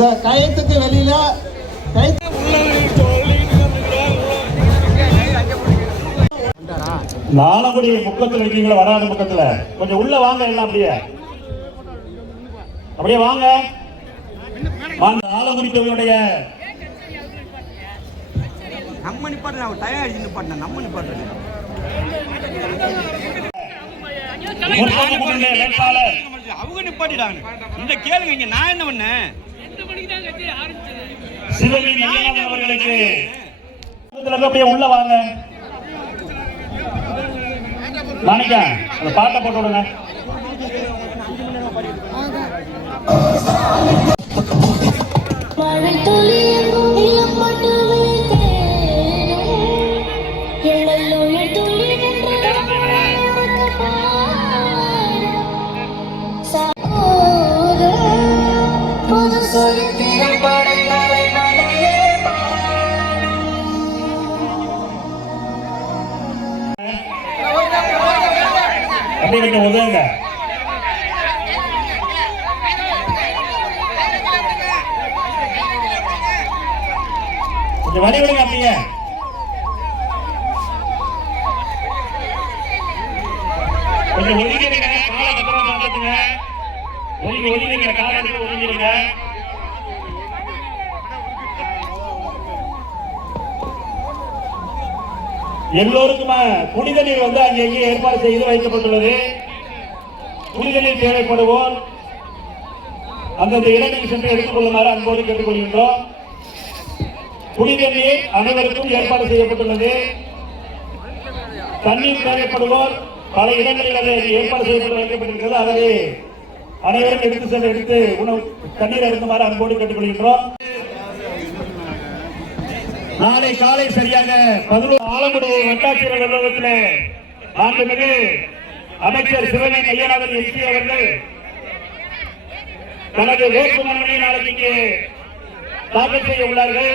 இந்த கயத்துக்கு வெளியில ஆலங்குடி முக்கத்துல இருக்கீங்களா? வராத பக்கத்துல கொஞ்சம் உள்ள வாங்க. எல்லாம் அப்படியே அப்படியே வாங்க. ஆலங்குடி தொகுதியுடைய நம்ம நிப்பாட்டு டயம் அடிச்சு நிப்பாட்டின நம்ம நிப்பாட்டு அவங்க நிப்பாட்டிட்டாங்க. இந்த கேளுங்க இங்க நான் என்ன பண்ணேன்? சிவகங்கை நல்லநாதன் அவர்களுக்கு அப்படியே உள்ள வாங்க. மாணிக்கா அந்த பாட்டை போட்டு விடுங்க. அப்படியே கொஞ்சம் உதவுங்க. கொஞ்சம் வழி விடுங்க. அப்படியே கொஞ்சம் ஒதுங்கிடுங்க. காலை பத்திரமா பார்த்துங்க. ஒதுங்கிடுங்க. காலை எடுத்து ஒதுங்கிடுங்க. எல்லோருக்குமா புனித நீர் வந்து அங்கே ஏற்பாடு செய்து வைக்கப்பட்டுள்ளது. புனித நீர் தேவைப்படுவோர் அந்தந்த இடங்களில் சென்று எடுத்துக் கொள்ளுமாறு அன்போடு கேட்டுக்கொள்கின்றோம். புனித நீர் அனைவருக்கும் ஏற்பாடு செய்யப்பட்டுள்ளது. தண்ணீர் தேவைப்படுவோர் பல இடங்களில் அதை ஏற்பாடு செய்யப்பட்டு வைக்கப்பட்டிருக்கிறது. ஆகவே அனைவரும் எடுத்து உணவு தண்ணீர் அருந்துமாறு அன்போடு கேட்டுக்கொள்கின்றோம். நாளை காலை சரியாக 11 ஆலங்குடி வட்டாட்சியர் அலுவலகத்தில் மாண்புமிகு அமைச்சர் சிவகங்கை ஐயனாதன் எம்பி அவர்கள் தனது வேட்புமனுவை நாளைக்கு இங்கே தாக்கல் செய்ய உள்ளார்கள்.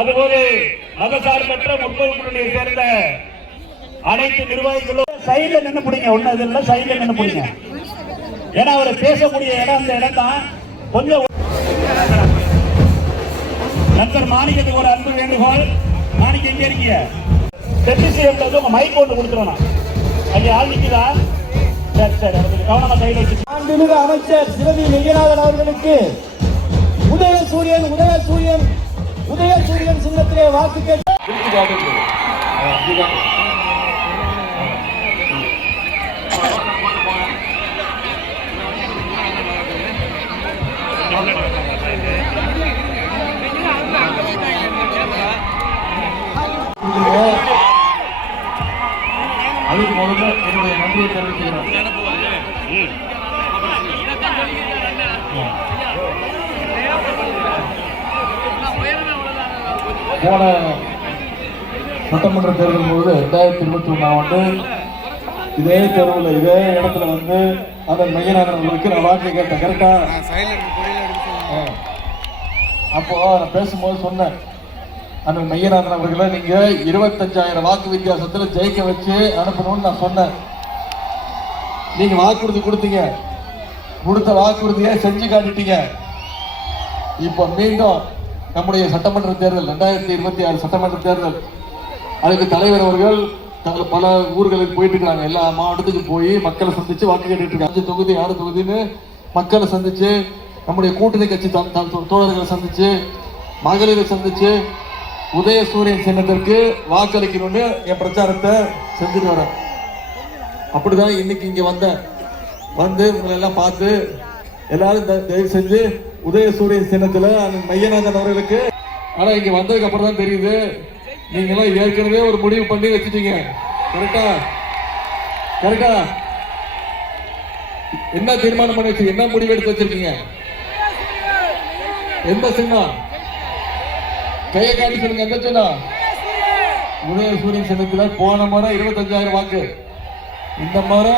அதுபோது மதசார்பற்ற முற்போக்கு முன்னணியை சேர்ந்த அனைத்து நிர்வாகிகளும் சைட்ல நின்று பிடிங்க. ஒண்ணு இது இல்லை, சைட்ல நின்று பிடிங்க. ஏன்னா அவர் பேசக்கூடிய இடம் அந்த இடம் தான். கொஞ்சம் நண்பர் மாணிக்கத்துக்கு ஒரு அன்பு வேண்டுகோள். மாணிக்க எங்க இருக்கீங்க? டெப்டி சிஎம் உங்க மைக் ஒன்று கொடுத்துருவோம். அங்கே ஆள் நிற்குதா? சரி சரி, கவனமா கையில் வச்சு. மாண்புமிகு அமைச்சர் சிவகங்கை மெய்யநாதன் அவர்களுக்கு உதயசூரியன் சின்னத்திலே வாக்கு கேட்டு அதுக்கு முதல்ல என்னுடைய நன்றியை தெரிவிக்கிறேன். போன சட்டமன்ற தேர்தல் போது 2021 ஆண்டு இதே தெருவில் இதே இடத்துல வந்து அந்த மையநாதன் அவர்களுக்கு நான் வாக்கு கேட்டேன். கரெக்டா? அப்போ நான் பேசும்போது சொன்னேன், அந்த மையநாதன் அவர்களை நீங்க 25,000 வாக்கு வித்தியாசத்துல ஜெயிக்க வச்சு அனுப்பணும்னு நான் சொன்னேன். நீங்க வாக்குறுதி கொடுத்தீங்க. கொடுத்த வாக்குறுதியை செஞ்சு காட்டிட்டீங்க. இப்ப மீண்டும் நம்முடைய சட்டமன்ற தேர்தல் 2026 சட்டமன்ற தேர்தல், அதுக்கு தலைவர் அவர்கள் பல ஊர்களுக்கு போயிட்டு இருக்காங்க. எல்லா மாவட்டத்துக்கு போய் மக்களை சந்திச்சு வாக்கு கேட்டுட்டு இருக்காங்க. 5 தொகுதி 6 தொகுதின்னு மக்களை சந்திச்சு, நம்முடைய கூட்டணி கட்சி தோழர்களை சந்திச்சு, மகளிரை சந்திச்சு உதயசூரியன் சின்னத்திற்கு வாக்களிக்கணும்னு என் பிரச்சாரத்தை செஞ்சுட்டு வரேன். அப்படிதான் இன்னைக்கு இங்க வந்து உங்களை எல்லாம் பார்த்து எல்லாரும் தயவு செஞ்சு உதயசூரியன் சின்னத்துல அந்த மையநாதன் அவர்களுக்கு. ஆனா இங்க வந்ததுக்கு அப்புறம் தான் தெரியுது, நீங்க எல்லாம் ஏற்கனவே ஒரு முடிவு பண்ணி வச்சுட்டீங்க. கரெக்டா? என்ன தீர்மானம் பண்ணி வச்சு, என்ன முடிவு எடுத்து வச்சிருக்கீங்க? எந்த சின்னம்? கையை காட்டி சொல்லுங்க. எந்த சின்னம்? உதயசூரியன் சின்னத்துல போன முறை 25,000 வாக்கு, இந்த முறை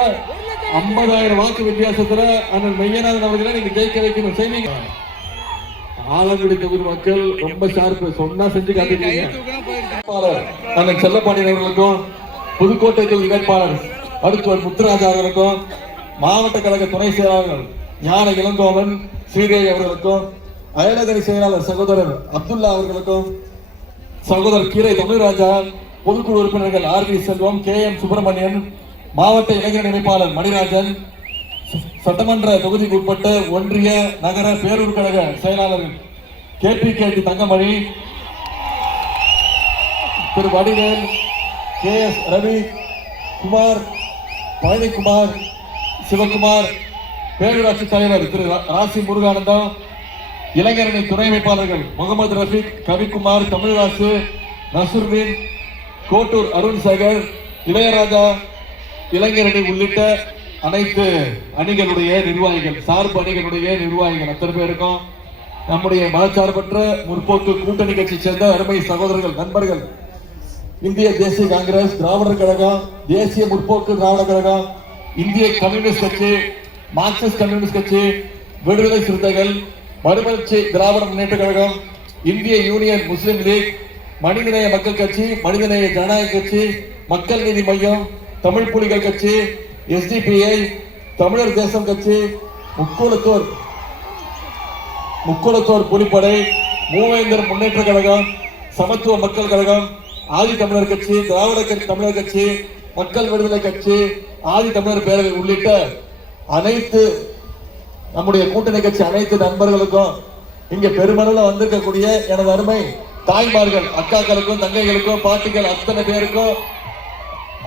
50,000 வாக்கு வித்தியாசத்துல அந்த மெய்யநாதன் அவர்களை நீங்க ஜெயிக்க வைக்கணும். செய்வீங்க? ஆலங்குடி தொகுதி மக்கள் ரொம்ப ஷார்ப்பு, சொன்னா செஞ்சு காட்டிருக்கீங்க. அண்ணன் செல்லப்பாண்டியன் அவர்களுக்கும், புதுக்கோட்டை தொகுதி வேட்பாளர் மருத்துவர் முத்துராஜா அவர்களுக்கும், மாவட்ட கழக துணை செயலாளர்கள் ஞான இளங்கோவன் ஸ்ரீதேவி அவர்களுக்கும், அயலகணி செயலாளர் சகோதரர் அப்துல்லா அவர்களுக்கும், சகோதரர் கீரை தமிழ்ராஜா, பொதுக்குழு உறுப்பினர்கள் ஆர்.வி. செல்வம், KM சுப்பிரமணியன், மாவட்ட இளைஞர் அமைப்பாளர் மணிராஜன், சட்டமன்ற தொகுதிக்கு உட்பட்ட ஒன்றிய நகர பேரூர் கழக செயலாளர் KPKT தங்கமணி, திரு வடிவேல், KS ரவி குமார், பழனிக்குமார், சிவகுமார், பேரூராட்சி தலைவர் திரு ராசி முருகானந்தம், இளைஞரணி துணை அமைப்பாளர்கள் முகமது ரஃபீக், கவிக்குமார், தமிழ்ராசு, நசுர்தீன், கோட்டூர் அருண் சேகர், இளையராஜா, இளைஞரணி உள்ளிட்ட அனைத்து அணிகளுடைய நிர்வாகிகள், சார்பு அணிகளுடைய நிர்வாகிகள் அத்தனை பேருக்கும், நம்முடைய மதச்சார்பற்ற முற்போக்கு கூட்டணி கட்சியை சேர்ந்த அருமை சகோதரர்கள், நண்பர்கள், இந்திய தேசிய காங்கிரஸ், திராவிடர் கழகம், தேசிய முற்போக்கு திராவிடர் கழகம், இந்திய கம்யூனிஸ்ட் கட்சி, மார்க்சிஸ்ட் கம்யூனிஸ்ட் கட்சி, விடுதலை சிறுத்தைகள், மறுமலர்ச்சி திராவிட முன்னேற்ற கழகம், இந்திய யூனியன் முஸ்லிம் லீக், மனிதநேய மக்கள் கட்சி, மனிதநேய ஜனநாயக கட்சி, மக்கள் நீதி மையம், தமிழ் புலிகள் கட்சி, SDPI, தமிழர் தேசம் கட்சி, முக்கோலத்தோர் புலிப்படை, மூவேந்தர் முன்னேற்ற கழகம், சமத்துவ மக்கள் கழகம், ஆதி தமிழர் கட்சி, திராவிட தமிழர் கட்சி, மக்கள் விடுதலை கட்சி, ஆதி தமிழர் பேரவை உள்ளிட்ட அனைத்து நம்முடைய கூட்டணி கட்சி அனைத்து நண்பர்களுக்கும், இங்க பெருமளவில் வந்திருக்கக்கூடிய எனது அருமை தாய்மார்கள், அக்காக்களுக்கும், தங்கைகளுக்கும், பாட்டிகள் அத்தனை பேருக்கும்,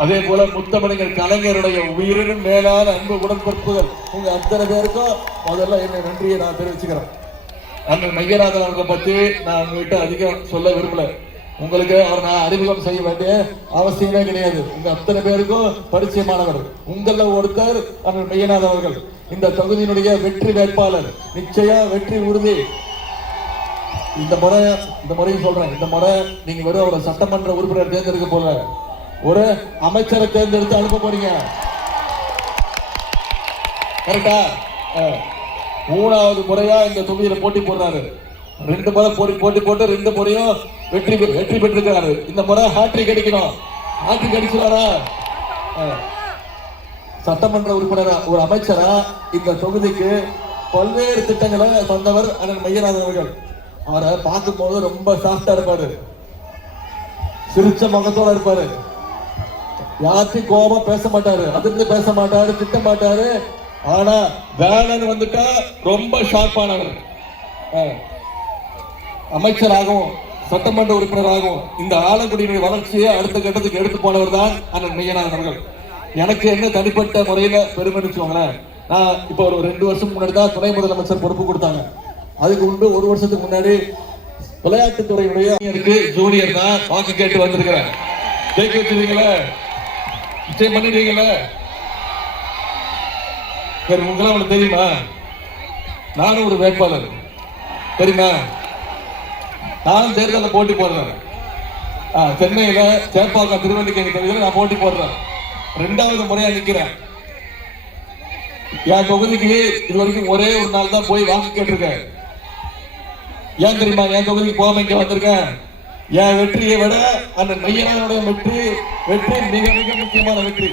அதே போல முத்தமிழர் கலைஞருடைய உயிரினும் மேலான அன்பு உடன்பிறப்புகள் உங்க அத்தனை பேருக்கும் முதல்ல என்ன நன்றியை நான் தெரிவிச்சுக்கிறேன். அண்ணன் மையநாதன் அவர்களை பத்தி நான் உங்ககிட்ட அதிகம் சொல்ல விரும்பல. உங்களுக்கு அவர் நான் அறிமுகம் செய்ய வேண்டிய அவசியமே கிடையாது. உங்க அத்தனை பேருக்கும் பரிச்சயமானவர். உங்கள ஒருத்தர் அண்ணன் மையநாதன் அவர்கள், இந்த தொகுதியினுடைய வெற்றி வேட்பாளர், நிச்சயம் வெற்றி உறுதி. இந்த முறையும் சொல்றேன், இந்த முறை நீங்க வெறும் ஒரு சட்டமன்ற உறுப்பினர் தேர்ந்தெடுக்க போல, ஒரு அமைச்சரை தேர்ந்தெடுத்து அனுப்ப போறீங்க. கரெக்டா? 3வது முறையா இந்த தொகுதியில போட்டி போடுறாரு. 2 முறை போட்டி போட்டு 2 முறையும் வெற்றி பெற்றிருக்கிறாரு. இந்த முறை ஹாட்ரிக் அடிக்கணும். ஹாட்ரிக் அடிச்சுறாரா? சட்டமன்ற உறுப்பினர், ஒரு அமைச்சரா இந்த தொகுதிக்கு பல்வேறு திட்டங்களை தந்தவர் அண்ணன் மையநாதன் அவர்கள். அவரை பார்க்கும்போது ரொம்ப சாஃப்டா இருப்பாரு, சிரிச்ச முகத்தோட இருப்பாரு, யார்த்தையும் கோபமா பேச மாட்டாரு, அதிர்ந்து பேச மாட்டாரு, திட்ட மாட்டாரு. ஆனா வேலைன்னு வந்துட்டா ரொம்ப ஷார்ப்பானவர். அமைச்சராகவும் சட்டமன்ற உறுப்பினராகவும் இந்த ஆலங்குடியினுடைய வளர்ச்சியை அடுத்த கட்டத்துக்கு எடுத்து போனவர் தான் அண்ணன் மையநாதன் அவர்கள். எனக்கு என்ன தனிப்பட்ட முறையில பெருமைச்சுவாங்களேன், நான் இப்ப ஒரு 2 வருஷம் முன்னாடி தான் துணை முதலமைச்சர் பொறுப்பு கொடுத்தாங்க. அதுக்கு முன்பு 1 வருஷத்துக்கு முன்னாடி விளையாட்டுத்துறையுடைய ஜூனியர் தான் வாக்கு கேட்டு வந்திருக்கிறேன். ஜெயிக்க வச்சிருக்கீங்களா? நிச்சயம் பண்ணிடுவீங்களா? உங்களாம் உங்களுக்கு தெரியுமா? நானும் ஒரு வேட்பாளர் தெரியுமா? நானும் தேர்தலில் போட்டி போடுறேன். சென்னையில சேப்பாக்கம் திருவல்லிக்கேணி தொகுதியில் நான் போட்டி போடுறேன். 2வது முறையா நிக்கிறேன். என் தொகுதிக்கு இது வரைக்கும் ஒரே ஒரு நாள் தான் போய் வாக்கு கேட்டிருக்கேன். ஏன் தெரியுமா? என் தொகுதிக்கு போகாம இங்க வந்திருக்கேன். என் வெற்றியை விட அந்த மையனுடைய வெற்றி மிக மிக முக்கியமான வெற்றி.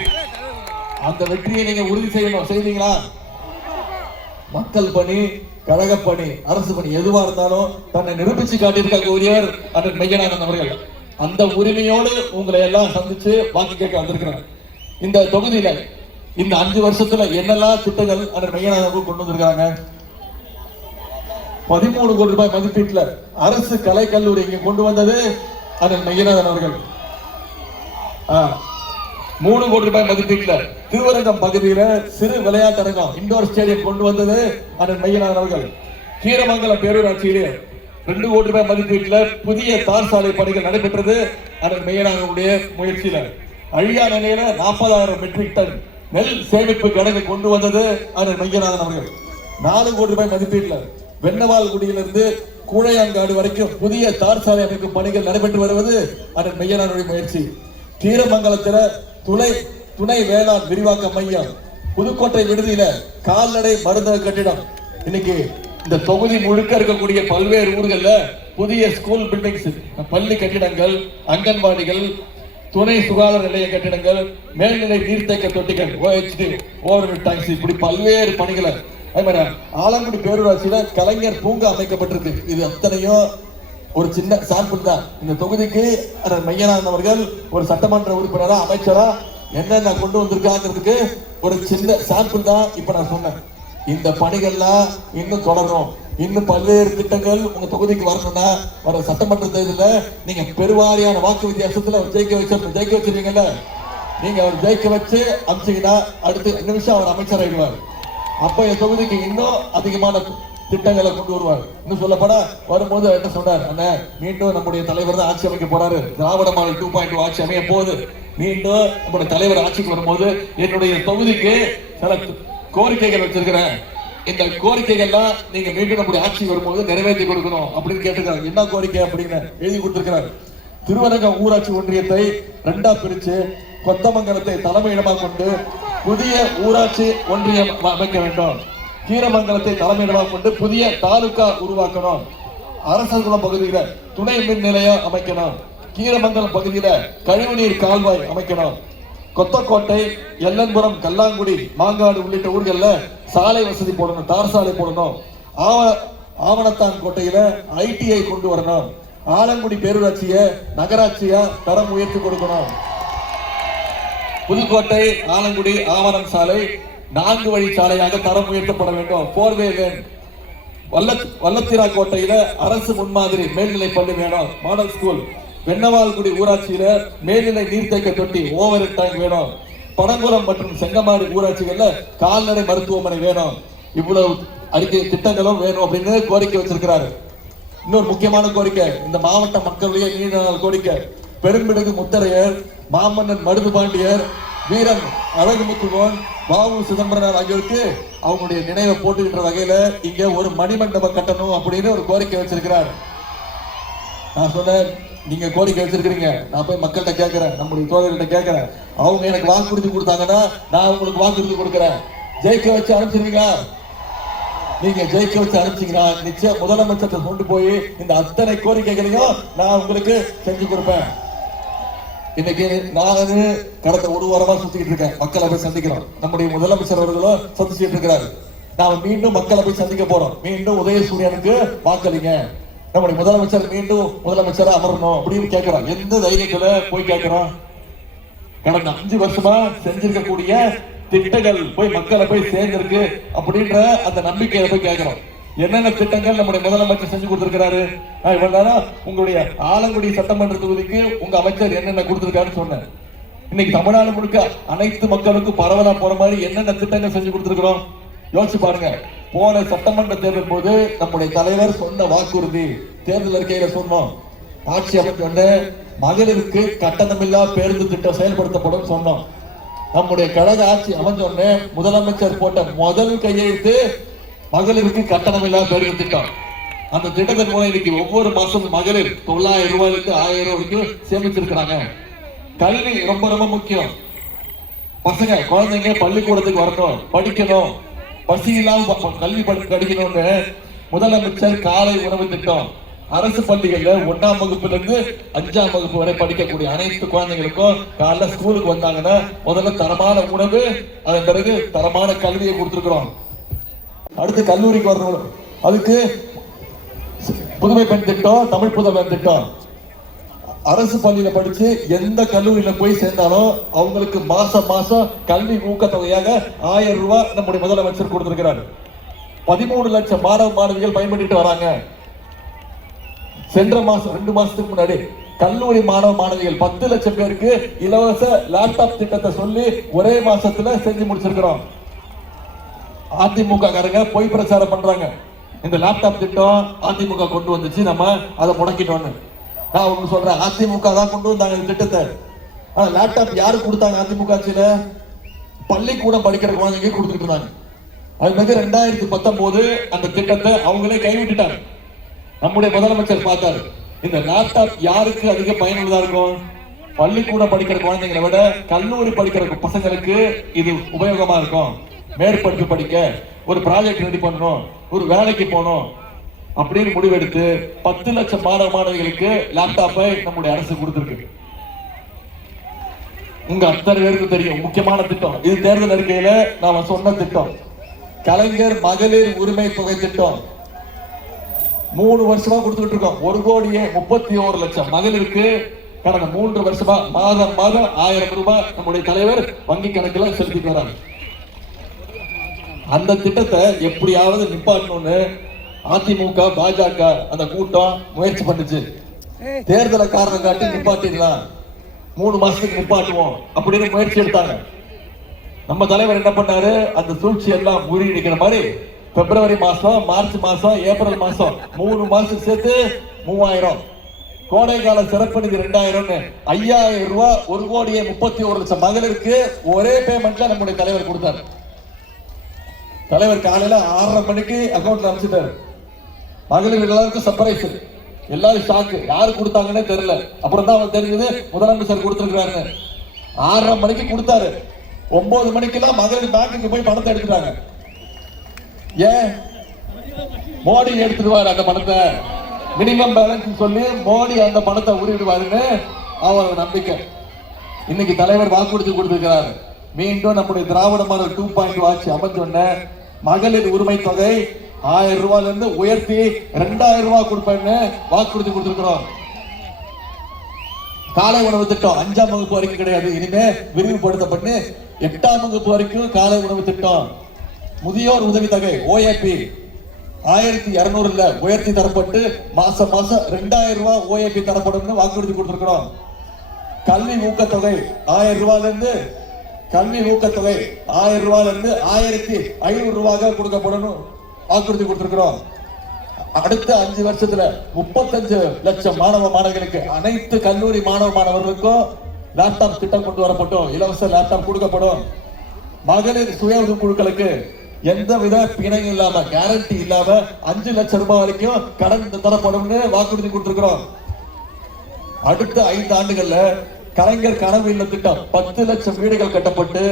அந்த வெற்றியை நீங்க உறுதி செய்யணும். செய்வீங்களா? மக்கள் பணி, கழக பணி, அரசு பணி எதுவா இருந்தாலும் தன்னை நிரூபிச்சு காட்டியிருக்க உரியவர் அண்ணன் மையநாதன் அவர்கள். அந்த உரிமையோடு உங்களை எல்லாம் சந்திச்சு வாக்கு கேட்க வந்திருக்கிறேன். இந்த தொகுதியில இந்த 5 வருஷத்துல என்னெல்லாம் திட்டங்கள் அண்ணன் மையநாதன் அவர்கள் கொண்டு வந்திருக்காங்க? 13 கோடி ரூபாய் மதிப்பீட்டுல அரசு கலை கல்லூரி இங்க கொண்டு வந்தது அண்ணன் மையநாதன் அவர்கள். 3 கோடி ரூபாய் மதிப்பீட்டுல திருவரங்கம் பகுதியில சிறு விளையாட்டரங்கம், இண்டோர் ஸ்டேடியம் கொண்டு வந்தது அண்ணன் மையநாதன் அவர்கள். கீரமங்கலம் பேரூராட்சியிலே 2 கோடி ரூபாய் மதிப்பீட்டுல புதிய தார் சாலை பணிகள் நடைபெற்றது அண்ணன் மையநாதனுடைய முயற்சியில. அழியா நிலையில 40,000 மெட்ரிக் டன் நெல் சேமிப்பு கிடங்கு கொண்டு வந்தது அண்ணன் மையநாதன் அவர்கள். 4 கோடி ரூபாய் மதிப்பீட்டுல வெண்ணவால்குடியிலிருந்து கூழையாங்காடு வரைக்கும் புதிய தார் சாலை அமைக்கும் பணிகள் நடைபெற்று வருவது அண்ணன் மையநாதனுடைய முயற்சி. கீரமங்கலத்தில துணை வேளாண் விரிவாக்க மையம், புதுக்கோட்டை விடுதியில கால்நடை மருந்தக கட்டிடம். இன்னைக்கு இந்த தொகுதி முழுக்க இருக்கக்கூடிய பல்வேறு ஊர்கள்ல புதிய ஸ்கூல் பில்டிங்ஸ், பள்ளி கட்டிடங்கள், அங்கன்வாடிகள், துணை சுகாதார நிலைய கட்டிடங்கள், மேல்நிலை நீர்த்தேக்க தொட்டிகள், OHD, ஓவர் டேங்க்ஸ், இப்படி பல்வேறு பணிகளை அதே மாதிரி ஆலங்குடி பேரூராட்சியில கலைஞர் பூங்கா அமைக்கப்பட்டிருக்கு. இது அத்தனையும் ஒரு சின்ன சாம்பிள் தான். இந்த தொகுதிக்கு மையநாதன் அவர்கள் ஒரு சட்டமன்ற உறுப்பினரா அமைச்சரா என்னென்ன கொண்டு வந்திருக்காங்கிறதுக்கு ஒரு சின்ன சாம்பிள் தான் இப்ப நான் சொன்னேன். இந்த பணிகள்லாம் இன்னும் தொடரும். இன்னும் பல்வேறு திட்டங்கள் உங்க தொகுதிக்கு வரணும்னா வர சட்டமன்ற தேர்தலில் நீங்க பெருவாரியான வாக்கு வித்தியாசத்துல ஜெயிக்க வச்சிருக்கீங்கல்ல, நீங்க அவர் ஜெயிக்க வச்சு அமிச்சீங்கன்னா அடுத்த நிமிஷம் அவர் அமைச்சர் ஆயிடுவார். அப்ப என் தொகுதிக்கு இன்னும் அதிகமான திட்டங்களை கொண்டு வருவார். இன்னும் சொல்லப்போனா வரும்போது என்ன சொன்னார், அண்ணா மீண்டும் நம்முடைய தலைவர் தான் ஆட்சி அமைக்க போறாரு, திராவிட மாடல் 2.0 ஆட்சி அமைய போகுது, மீண்டும் நம்முடைய தலைவர் ஆட்சிக்கு வரும்போது என்னுடைய தொகுதிக்கு சில கோரிக்கைகள் வச்சிருக்கிறேன், இந்த கோரிக்கைகள்லாம் நீங்க மீண்டும் நம்முடைய ஆட்சி வரும்போது நிறைவேற்றி கொடுக்கணும் அப்படின்னு கேட்டுக்கிறாங்க. என்ன கோரிக்கை அப்படின்னு எழுதி கொடுத்திருக்கிறார். திருவரங்கம் ஊராட்சி ஒன்றியத்தை 2ஆ பிரிச்சு கொத்தமங்கலத்தை தலைமையிடமாக கொண்டு புதிய ஊராட்சி ஒன்றியம் அமைக்க வேண்டும். கீரமங்கலத்தை தலைமையிடமாக கொண்டு புதிய தாலுகா உருவாக்கணும். அரசகுளம் பகுதியில துணை மின் நிலையம் அமைக்கணும். கீரமங்கலம் பகுதியில கழிவுநீர் கால்வாய் அமைக்கணும். கொத்தக்கோட்டை, எல்லன்புரம், கல்லாங்குடி, மாங்காடு உள்ளிட்ட ஊர்கள்ல சாலை வசதி போடணும், தார் சாலை போடணும். ஆவணத்தான் கோட்டையில ITI கொண்டு வரணும். ஆலங்குடி பேரூராட்சியை நகராட்சியா தரம் உயர்த்தி கொடுக்கணும். புதுக்கோட்டை ஆலங்குடி ஆவணம் சாலை 4 வழி சாலையாக தரம் உயர்த்தப்பட வேண்டும். 4-வே லேன். வல்லத்திரா கோட்டையில அரசு முன்மாதிரி மேல்நிலை பள்ளி வேணும், மாடல் ஸ்கூல். வெண்ணவால்குடி ஊராட்சியில மேல்நிலை நீர்த்தேக்க தொட்டி, ஓவர் டேங்க் வேணும். பனங்குளம் மற்றும் செங்கமாடி ஊராட்சிகள்ல கால்நடை மருத்துவமனை வேணும். இவ்வளவு அறிக்கை திட்டங்களும் வேணும் அப்படின்னு கோரிக்கை வச்சிருக்கிறாரு. இன்னொரு முக்கியமான கோரிக்கை, இந்த மாவட்ட மக்களுடைய நீண்ட நாள் கோரிக்கை, பெரும்பிடுகு முத்தரையர், மாமன்னன் மருது பாண்டியர், வீரன் அழகுமுத்துவோன், வாவு சிதம்பரனார் ஆகியோருக்கு அவங்களுடைய நினைவை போட்டுக்கின்ற வகையில இங்க ஒரு மணிமண்டபம் கட்டணும் அப்படின்னு ஒரு கோரிக்கை வச்சிருக்கிறார். நான் சொன்னேன், நீங்க கோரிக்கை வச்சிருக்கீங்க, நான் போய் மக்கள்கிட்ட கேட்கிறேன், நம்முடைய தோழர்கிட்ட கேட்கிறேன், அவங்க எனக்கு வாக்குறுதி கொடுத்தாங்கன்னா நான் உங்களுக்கு வாக்குறுதி கொடுக்கிறேன், ஜெயிக்க வச்சு அனுப்பிச்சிருவீங்களா? நீங்க ஜெயிக்க வச்சு அனுப்பிச்சீங்கன்னா நிச்சயம் முதலமைச்சர்கிட்ட கொண்டு போய் இந்த அத்தனை கோரிக்கைகளையும் நான் உங்களுக்கு செஞ்சு கொடுப்பேன். இன்னைக்கு நான் கடந்த ஒரு வாரமா சுத்திக்கிட்டு இருக்கேன், மக்களை போய் சந்திக்கிறோம். நம்முடைய முதலமைச்சர் அவர்களும் சந்திச்சுட்டு இருக்கிறாரு. நாம மீண்டும் மக்களை போய் சந்திக்க போறோம். மீண்டும் உதயசூரியனுக்கு வாக்களிங்க, நம்முடைய முதலமைச்சர் மீண்டும் முதலமைச்சரா அமரணும் அப்படின்னு கேட்கிறோம். எந்த தைரியத்துல போய் கேட்கிறோம்? கடந்த 5 வருஷமா செஞ்சிருக்கக்கூடிய திட்டங்கள் போய் மக்களை போய் சேர்ந்திருக்கு அப்படின்ற அந்த நம்பிக்கையை போய் கேட்கிறோம். என்னென்ன திட்டங்கள் நம்முடைய முதலமைச்சர் செஞ்சு கொடுத்திருக்கிறாரு? இவ்வளவு நேரம் உங்களுடைய ஆலங்குடி சட்டமன்ற தொகுதிக்கு உங்க அமைச்சர் என்னென்ன கொடுத்திருக்காருன்னு சொன்னேன். இன்னைக்கு தமிழ்நாடு முழுக்க அனைத்து மக்களுக்கும் பரவலா போற மாதிரி என்னென்ன திட்டங்கள் செஞ்சு கொடுத்திருக்கிறோம் யோசிச்சு பாருங்க. போன சட்டமன்ற தேர்தல் போது நம்முடைய தலைவர் சொன்ன வாக்குறுதி, தேர்தல் அறிக்கையில சொன்னோம், ஆட்சி அமைச்ச மகளிருக்கு கட்டணமில்லா பேருந்து திட்டம் செயல்படுத்தப்படும் சொன்னோம். நம்முடைய கழக ஆட்சி அமைஞ்சோடனே முதலமைச்சர் போட்ட முதல் கையெழுத்து மகளிருக்கு கட்டணமில்லா பேருந்து திட்டம். அந்த திட்டத்தின் மூலம் இன்னைக்கு ஒவ்வொரு மாசம் மகளிர் 900 ரூபாயிலிருந்து 1000 வரைக்கும் சேமிச்சிருக்கிறாங்க. கல்வி ரொம்ப ரொம்ப முக்கியம். பசங்க குழந்தைங்க பள்ளிக்கூடத்துக்கு வரணும், படிக்கணும், பசி இல்லாம கல்வி படிக்கணும்னு முதலமைச்சர் காலை உணவு திட்டம். அரசு பள்ளிகள்ல 1ஆம் வகுப்புல இருந்து 5ஆம் வகுப்பு வரை படிக்கக்கூடிய அனைத்து குழந்தைகளுக்கும் காலைல ஸ்கூலுக்கு வந்தாங்கன்னா முதல்ல தரமான உணவு, அதன் பிறகு தரமான கல்வியை கொடுத்திருக்கிறோம். அடுத்து கல்லூரிக்கு வரணும், அதுக்கு புதுமை பெண் திட்டம், தமிழ் புதல்வன் திட்டம். அரசு பள்ளியில படிச்சு எந்த கல்லூரியில போய் சேர்ந்தாலும் அவங்களுக்கு மாசம் மாசம் கல்வி ஊக்கத்தொகையாக 1000 ரூபாய் நம்முடைய முதலமைச்சர் கொடுத்திருக்கிறார். 13 லட்சம் மாணவ மாணவிகள் பயன்படுத்திட்டு வராங்க. சென்ற மாசம் 2 மாசத்துக்கு முன்னாடி கல்லூரி மாணவ மாணவிகள் 10 லட்சம் பேருக்கு இலவச லேப்டாப் திட்டத்தை சொல்லி ஒரே மாசத்துல செஞ்சு முடிச்சிருக்கிறோம். அதிமுக காரங்க பொய் பிரச்சாரம் பண்றாங்க, இந்த லேப்டாப் திட்டம் அதிமுக கொண்டு வந்துச்சு, நம்ம அதை முடக்கிட்டோம்னு. நான் உங்களுக்கு சொல்றேன், அதிமுக தான் கொண்டு வந்தாங்க இந்த திட்டத்தை. ஆனா லேப்டாப் யாரு கொடுத்தாங்க? அதிமுக ஆட்சியில பள்ளிக்கூடம் படிக்கிற குழந்தைங்க கொடுத்துட்டு இருந்தாங்க. அது மிக 2019 அந்த திட்டத்தை அவங்களே கைவிட்டுட்டாங்க. நம்முடைய முதலமைச்சர் பார்த்தாரு, இந்த லேப்டாப் யாருக்கு அதிக பயனுள்ளதா இருக்கும்? பள்ளிக்கூடம் படிக்கிற குழந்தைங்களை விட கல்லூரி படிக்கிற பசங்களுக்கு இது உபயோகமா இருக்கும். மேற்படிப்பு படிக்க, ஒரு ப்ராஜெக்ட் ரெடி பண்ணணும், ஒரு வேலைக்கு போகணும் அப்படின்னு முடிவெடுத்து 10 லட்சம் மாணவ மாணவிகளுக்கு லேப்டாப்பை நம்முடைய அரசு கொடுத்திருக்கு. உங்க அத்தனை பேருக்கு தெரியும், முக்கியமான திட்டம் இது. தேர்தல் அறிக்கையில நாம சொன்ன திட்டம். கலைஞர் மகளிர் உரிமை தொகை திட்டம் 3 வருஷமா கொடுத்துட்டு இருக்கோம். 1,31,00,000 மகளிருக்கு கடந்த 3 வருஷமா மாதம் 1000 ரூபாய் நம்முடைய தலைவர் வங்கி கணக்குல செலுத்திட்டு வராங்க. அந்த திட்டத்தை எப்படியாவது நிப்பாட்டணும்னு அதிமுக பாஜக அந்த கூட்டம் முயற்சி பண்ணுச்சு. தேர்தலை காரணம் காட்டி நிப்பாட்டிடலாம், 3 மாசத்துக்கு நிப்பாட்டுவோம் அப்படின்னு முயற்சி எடுத்தாங்க. நம்ம தலைவர் என்ன பண்ணாரு, அந்த சூழ்ச்சி எல்லாம் முறியடிக்கிற மாதிரி பிப்ரவரி மாசம், மார்ச் மாசம், ஏப்ரல் மாசம் 3 மாசம் சேர்த்து 3000, கோடை கால சிறப்பு நிதி 2000, 5000 ரூபாய் 1,31,00,000 மகளிருக்கு ஒரே பேமெண்ட்ல நம்முடைய தலைவர் கொடுத்தாரு. தலைவர் காலையில 6:30 மணிக்கு அக்கௌண்ட்ல அனுப்பிச்சிட்டாரு. மகளிர் எல்லாருக்கும் சர்ப்ரைஸ், எல்லாரும் ஷாக்கு, யாரு கொடுத்தாங்கன்னே தெரியல. அப்புறம் தான் அவங்களுக்கு தெரிஞ்சது முதலமைச்சர் கொடுத்திருக்கிறாரு. 6:30 மணிக்கு கொடுத்தாரு. 9 மணிக்கெல்லாம் மகளிர் பேங்குக்கு போய் பணத்தை எடுத்துட்டாங்க. ஏன்? மோடி எடுத்துடுவார் அந்த பணத்தை, மினிமம் பேலன்ஸ் சொல்லி மோடி அந்த பணத்தை உருவிடுவாருன்னு அவரோட நம்பிக்கை. இன்னைக்கு தலைவர் வாக்குறுதி கொடுத்திருக்கிறார். மீண்டும் நம்முடைய திராவிட மாடல் 2.0 ஆட்சி அமைஞ்சோன்ன மகளிர் உரிமை தொகை 1000 ரூபாயில இருந்து உயர்த்தி 2000 ரூபாய் கொடுப்பேன்னு வாக்குறுதி கொடுத்திருக்கிறோம். காலை உணவு திட்டம் 5ஆம் வகுப்பு வரைக்கும் கிடையாது, இனிமே விரிவுபடுத்தப்பட்டு 8ஆம் வகுப்பு வரைக்கும் காலை உணவு திட்டம். முதியோர் உதவி தொகை OAP 1200 உயர்த்தி தரப்பட்டு மாசம் மாசம் 2000 ரூபாய் OAP தரப்படும் வாக்குறுதி கொடுத்திருக்கிறோம். கல்வி ஊக்கத்தொகை 1000 ரூபாயில இருந்து 1500 ரூபாய் கொடுக்கப்படும் வாக்குறுதி கொடுத்திருக்கிறோம். அடுத்த 5 வருஷத்துல 35 லட்சம் மாணவ மாணவர்களுக்கு, அனைத்து கல்லூரி மாணவ மாணவர்களுக்கும் லேப்டாப் திட்டம் கொண்டு வரப்பட்டோம். இலவச லேப்டாப் கொடுக்கப்படும். மகளிர் சுய உதவி குழுக்களுக்கு எந்த வித பிணையும் இல்லாம, கேரண்டி இல்லாம 5 லட்சம் ரூபாய் வரைக்கும் கடன் தரப்படும் வாக்குறுதி கொடுத்திருக்கிறோம். அடுத்த 5 ஆண்டுகள்ல கலைஞர் கனவு இல்ல திட்டம் 10 லட்சம் வீடுகள் கட்டப்பட்டு,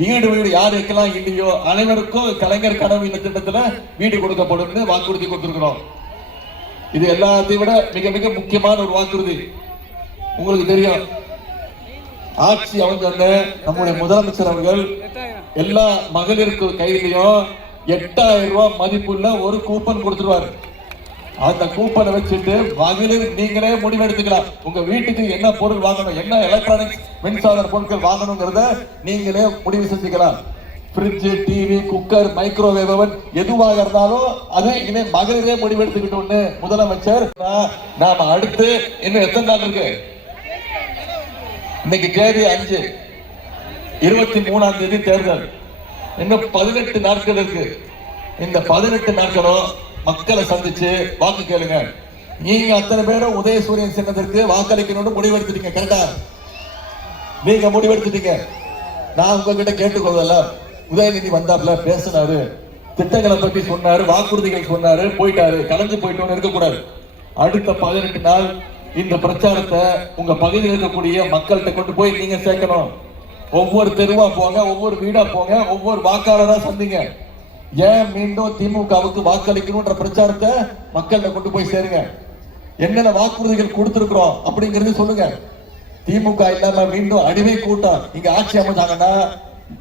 வீடு யாருக்கெல்லாம் இல்லையோ அனைவருக்கும் கலைஞர் கனவு இல்ல திட்டத்துல வீடு கொடுக்கப்படும் வாக்குறுதி கொடுத்திருக்கிறோம். இது எல்லாத்தையும் விட மிக மிக முக்கியமான ஒரு வாக்குறுதி. உங்களுக்கு தெரியும், ஆட்சி அமைஞ்ச நம்முடைய முதலமைச்சர் அவர்கள் எல்லா மகளிருக்கு கையிலையும் 8000 ரூபாய் மதிப்புள்ள ஒரு கூப்பன் கொடுத்துருவாரு. அந்த கூப்பனை வச்சுட்டு மகளிர் நீங்களே முடிவெடுத்துக்கலாம். உங்க வீட்டுக்கு என்ன பொருள் வாங்கணும், என்ன எலக்ட்ரானிக்ஸ் மின்சார பொருட்கள் வாங்கணுங்கிறத நீங்களே முடிவு செஞ்சுக்கலாம். Fridge, TV, cooker, microwave oven எதுவாக இருந்தாலும் அது இனிமே மகளிரே முடிவெடுத்துக்கிட்டோம்னு முதலமைச்சர். நாம அடுத்து இன்னும் எத்தனை நாள் இருக்கு? இன்னைக்கு தேதி 5, 23ஆம் தேதி தேர்தல். இன்னும் 18 நாட்கள் இருக்கு. இந்த 18 நாட்களும் மக்களை சந்திச்சு வாக்கு கேளுங்க. நீங்க அத்தனை பேரும் உதயசூரியன் சின்னத்திற்கு வாக்களிக்கணும்னு முடிவெடுத்துட்டீங்க. கரெக்டா? நீங்க முடிவெடுத்துட்டீங்க. நான் உங்ககிட்ட கேட்டுக்கொள்ளல. உதயநிதி வந்தாப்ல பேசினாரு, திட்டங்களை பற்றி சொன்னாரு, வாக்குறுதிகள் சொன்னாரு, போயிட்டாரு, கலந்து போயிட்டோன்னு இருக்கக்கூடாது. அடுத்த 18 நாள் இந்த பிரச்சாரத்தை உங்க பகுதியில் இருக்கக்கூடிய மக்கள்கிட்ட கொண்டு போய் நீங்க சேர்க்கணும். ஒவ்வொரு தெருவா போங்க, ஒவ்வொரு வீடா போங்க, ஒவ்வொரு வாக்காளரா சந்திங்க. ஏன் மீண்டும் திமுகவுக்கு வாக்களிக்கணும்ன்ற பிரச்சாரத்தை மக்கள்கிட்ட கொண்டு போய் சேருங்க. என்னென்ன வாக்குறுதிகள் கொடுத்திருக்கிறோம் அப்படிங்கறது சொல்லுங்க. திமுக இல்லாம மீண்டும் அடிமை கூட்டம் இங்க ஆட்சி அமைச்சாங்கன்னா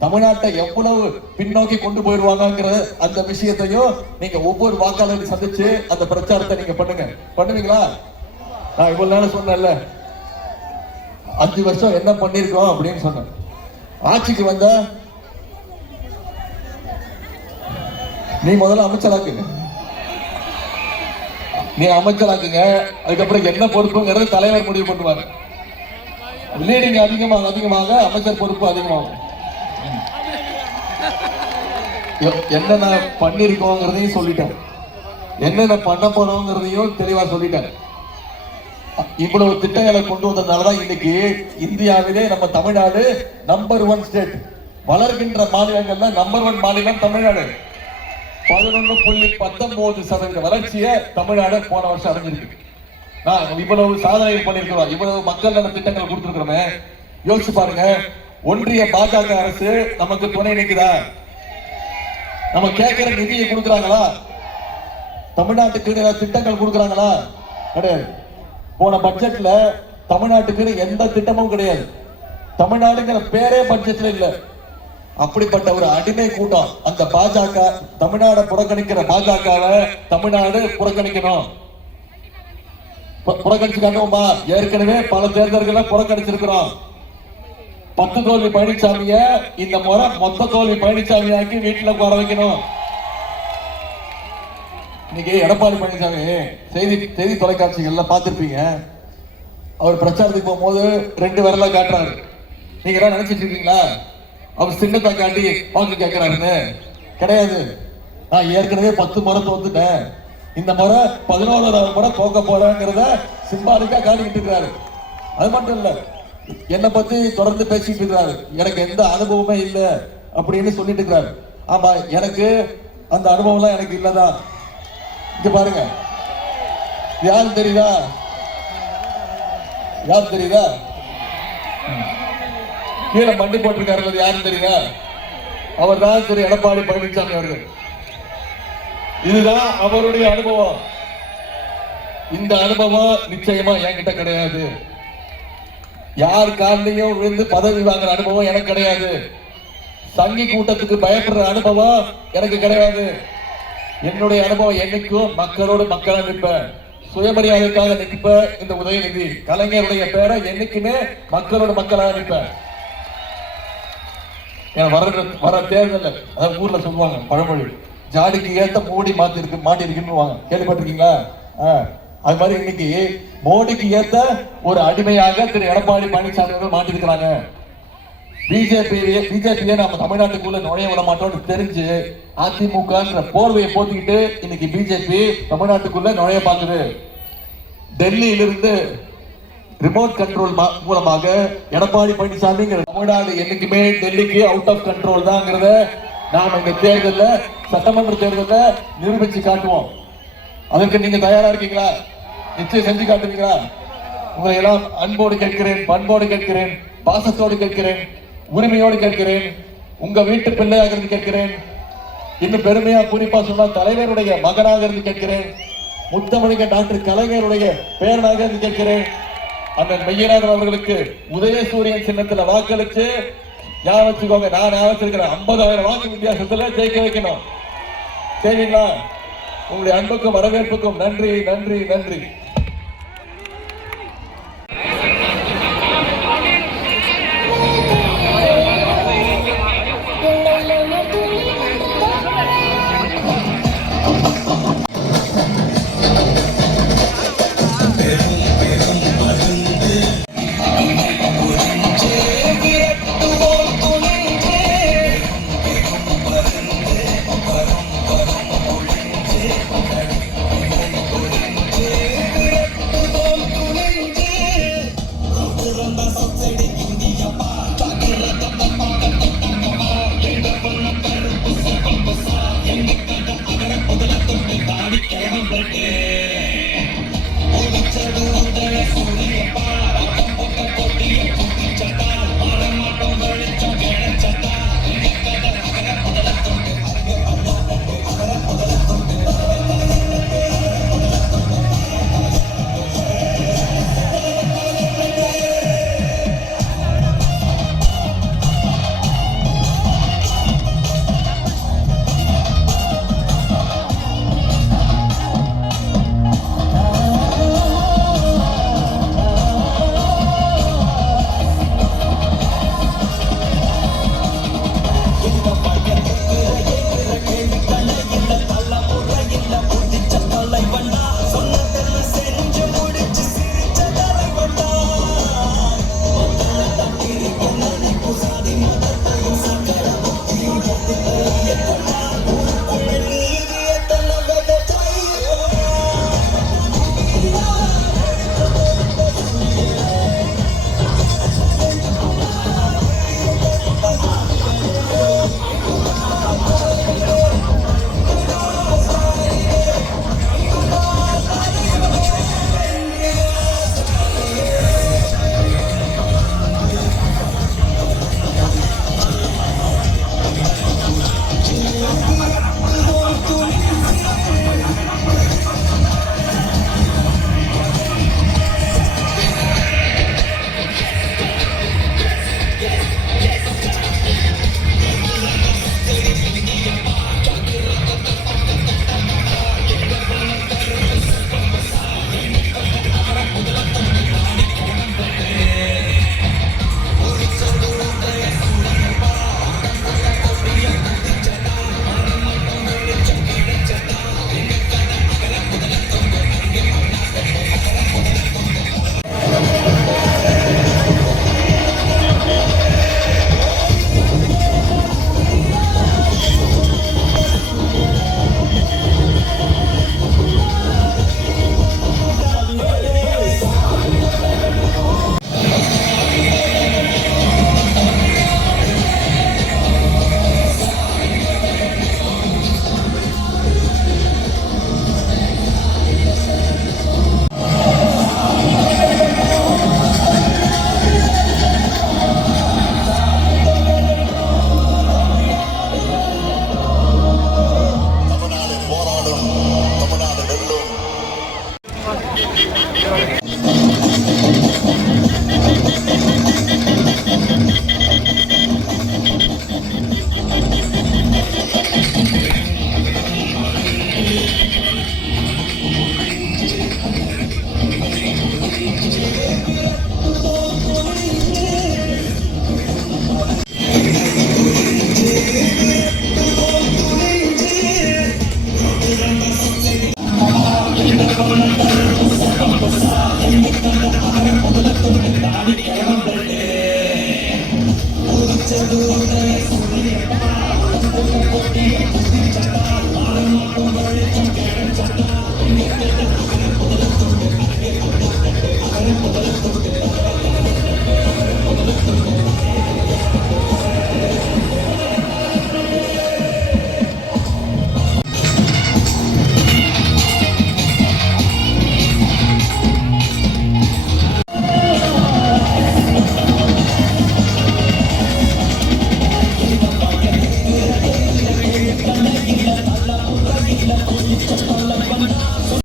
தமிழ்நாட்டை எவ்வளவு பின்னோக்கி கொண்டு போயிருவாங்கிற அந்த விஷயத்தையும் நீங்க ஒவ்வொரு வாக்காளரையும் சந்திச்சு அந்த பிரச்சாரத்தை நீங்க பண்ணுவீங்களா? நான் இவ்வளவு நேரம் சொன்னேன்ல, 5 வருஷம் என்ன பண்ணிருக்கோம் அப்படின்னு சொன்னேன். ஆட்சிக்கு வந்தா நீ முதல்ல அமைச்சராக்குங்க, அதுக்கப்புறம் என்ன பொறுப்புங்கிறது தலைவர் முடிவு பண்ணுவாங்க. லீடிங் அதிகமாக அமைச்சர் பொறுப்பு அதிகமாகும். என்னென்ன பண்ணிருக்கோங்கிறதையும் சொல்லிட்டேன், என்னென்ன பண்ண போறோங்கிறதையும் தெளிவா சொல்லிட்டேன். இவ்வளவு திட்டங்களை கொண்டு வந்ததுனாலதான் இன்னைக்கு இந்தியாவிலே நம்ம தமிழ்நாடு நம்பர் 1 ஸ்டேட். வளர்கின்ற மாநிலங்கள்ல நம்பர் 1 மாநிலம் தமிழ்நாடு. 11.19% வளர்ச்சியை தமிழ்நாடு போன வருஷம் அடைஞ்சிருக்கு. நான் இவ்வளவு சாதனை பண்ணிருக்கிறோம், இவ்வளவு மக்கள் நல திட்டங்கள் கொடுத்திருக்கிறோமே. யோசிச்சு பாருங்க, ஒன்றிய பாஜக அரசு நமக்கு துணை நிற்குதா? நம்ம கேட்கிற நிதியை கொடுக்குறாங்களா? தமிழ்நாட்டுக்கு திட்டங்கள் கொடுக்குறாங்களா? கிடையாது. போன பட்ஜெட்ல தமிழ்நாட்டுக்கு எந்த திட்டமும் கிடையாது. தமிழ்நாடுங்கிற பேரே பட்ஜெட்ல இல்ல. அப்படிப்பட்ட ஒரு அடிமை கூட்டம் அந்த பாஜக, தமிழ்நாடு புறக்கணிக்கிற பாஜகவை தமிழ்நாடு புறக்கணிக்கணும். புறக்கணிச்சு காட்டுவோமா? ஏற்கனவே பல தேர்தல்களை புறக்கணிச்சிருக்கிறோம். 10 தோல்வி பழனிசாமிய இந்த முறை மொத்த தோல்வி பழனிசாமியாக்கி வீட்டுல உட்கார வைக்கணும். இன்னைக்கு எடப்பாடி பழனிசாமி செய்தி தொலைக்காட்சிகள்ல பார்த்திருப்பீங்க. அவர் பிரச்சாரத்துக்கு போகும்போது 2 விரல காட்டுறாரு. நீங்க எல்லாம் நினைச்சிட்டு இருக்கீங்களா அவர் சின்னத்தை காட்டி வாக்கு கேட்கிறாருன்னு? கிடையாது. நான் ஏற்கனவே 10 முறை தோத்துட்டேன், இந்த முறை 11வது முறை தோக்க போறேங்கிறத சிம்பாலிக்கா காட்டிக்கிட்டு இருக்கிறாரு. அது மட்டும் இல்ல, என்னை பத்தி தொடர்ந்து பேசிட்டு இருக்கிறாரு. எனக்கு எந்த அனுபவமே இல்லை அப்படின்னு சொல்லிட்டு இருக்கிறாரு. ஆமா, எனக்கு அந்த அனுபவம்லாம் எனக்கு இல்லதான். இங்க பாருங்க, யாரு தெரியுதா? யார் தெரியுதா? கீழே மண்டி போட்டிருக்காரு, யாரும் தெரியுதா? அவர் தான் திரு எடப்பாடி பழனிசாமி அவர்கள். இதுதான் அவருடைய அனுபவம். இந்த அனுபவம் நிச்சயமா என்கிட்ட கிடையாது. யார் காலையும் விழுந்து பதவி வாங்குற அனுபவம் எனக்கு கிடையாது. சங்கி கூட்டத்துக்கு பயப்படுற அனுபவம் எனக்கு கிடையாது. என்னுடைய அனுபவம் என்னைக்கும் மக்களோடு மக்களா நிற்பேன், சுயமரியாதைக்காக நிற்பேன். இந்த உதயநிதி கலைஞருடைய பேரை என்னைக்குமே மக்களோட மக்களாக நிற்பேன். வர தேர்தல், அதாவது ஊர்ல சொல்லுவாங்க பழமொழி, ஜாடிக்கு ஏத்த மோடி மாட்டிருக்குன்னு கேள்விப்பட்டிருக்கீங்களா? அது மாதிரி இன்னைக்கு மோடிக்கு ஏத்த ஒரு அடிமையாக திரு எடப்பாடி பழனிசாமி அவர்கள் மாட்டிருக்கிறாங்க. பிஜேபியை நம்ம தமிழ்நாட்டுக்குள்ள நுழைய விட மாட்டோம்னு தெரிஞ்சு அதிமுக போர்வையை போத்திக்கிட்டு இன்னைக்கு பிஜேபி தமிழ்நாட்டுக்குள்ள நுழைய பார்க்குது. டெல்லியிலிருந்து ரிமோட் கண்ட்ரோல் மூலமாக எடப்பாடி பழனிசாமி தமிழ்நாடு என்னைக்குமே டெல்லிக்கு அவுட் ஆஃப் கண்ட்ரோல் தான்ங்கிறத நாம இந்த தேர்தலில், சட்டமன்ற தேர்தலில் நிரூபிச்சு காட்டுவோம். அதற்கு நீங்க தயாரா இருக்கீங்களா? நிச்சயம் செஞ்சு காட்டுவீங்களா? உங்களை எல்லாம் அன்போடு கேட்கிறேன், பண்போடு கேட்கிறேன், பாசத்தோடு கேட்கிறேன், உரிமையோடு கேட்கிறேன், உங்க வீட்டு பிள்ளையாக இருந்து கேட்கிறேன். இன்னும் பெருமையா குறிப்பா சொன்னா தலைவருடைய மகனாக இருந்து கேட்கிறேன், முத்தமிழக டாக்டர் கலைஞருடைய பேரனாக இருந்து கேட்கிறேன். அண்ணன் மெய்யநாதன் அவர்களுக்கு உதயசூரியன் சின்னத்துல வாக்களிச்சு ஞாபகம் வச்சுக்கோங்க, நான் ஞாபகம் வச்சிருக்கிறேன், 50,000 வாக்கு வித்தியாசத்துல ஜெயிக்க வைக்கணும். சரிங்களா? உங்களுடைய அன்புக்கும் வரவேற்புக்கும் நன்றி, நன்றி, நன்றி.